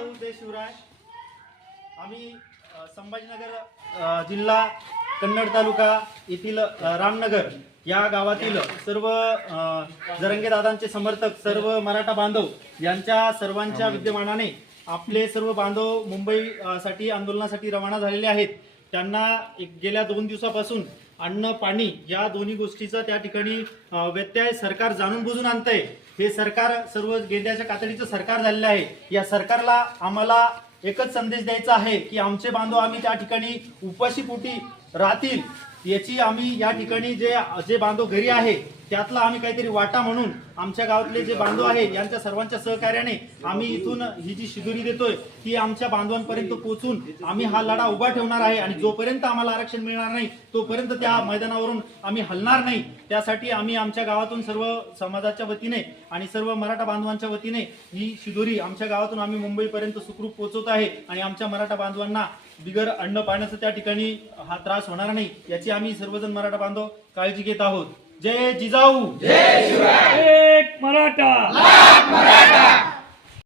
जिजाऊ जय शिवराय। आम्ही संभाजीनगर जिल्हा कन्नड तालुका येथील रामनगर या गावातील सर्व जरंगे दादांचे समर्थक, सर्व मराठा बांधव यांच्या सर्वांच्या विद्यमानाने आपले सर्व बांधव मुंबई साठी आंदोलनासाठी रवाना झालेले आहेत। त्यांना गेल्या 2 दिवसापासून अन्न पाणी या दोन्ही गोष्टीचा त्या ठिकाणी व्यत्यय सरकार जाणून बुजून आणतंय। हे सरकार सर्व गेंड्याच्या कातडीचं सरकार झालेलं आहे। या सरकारला आम्हाला एकच संदेश द्यायचा आहे की आमचे बांधव आम्ही त्या ठिकाणी उपाशीपोटी राहतील याची आम्ही या ठिकाणी जे बांधव घरी आहे त्यातला आम्ही काहीतरी वाटा म्हणून आमच्या गावातले जे बांधव आहेत यांच्या सर्वांच्या सहकार्याने आम्ही इथून ही जी शिदोरी देतोय ती आमच्या बांधवांपर्यंत पोहोचून आम्ही हा लढा उभा ठेवणार आहे। आणि जोपर्यंत आम्हाला आरक्षण मिळणार नाही तोपर्यंत त्या मैदानावरून आम्ही हलणार नाही। त्यासाठी आम्ही आमच्या गावातून सर्व समाजाच्या वतीने आणि सर्व मराठा बांधवांच्या वतीने ही शिदोरी आमच्या गावातून आम्ही मुंबईपर्यंत सुखरूप पोहोचवत आहे आणि आमच्या मराठा बांधवांना बिगर अन्न पाण्याचा त्या ठिकाणी हा त्रास होणार नाही याची आम्ही सर्वजण मराठा बांधव काळजी घेत आहोत। जय जिजाऊ जय शिवराय। एक मराठा लाख मराठा।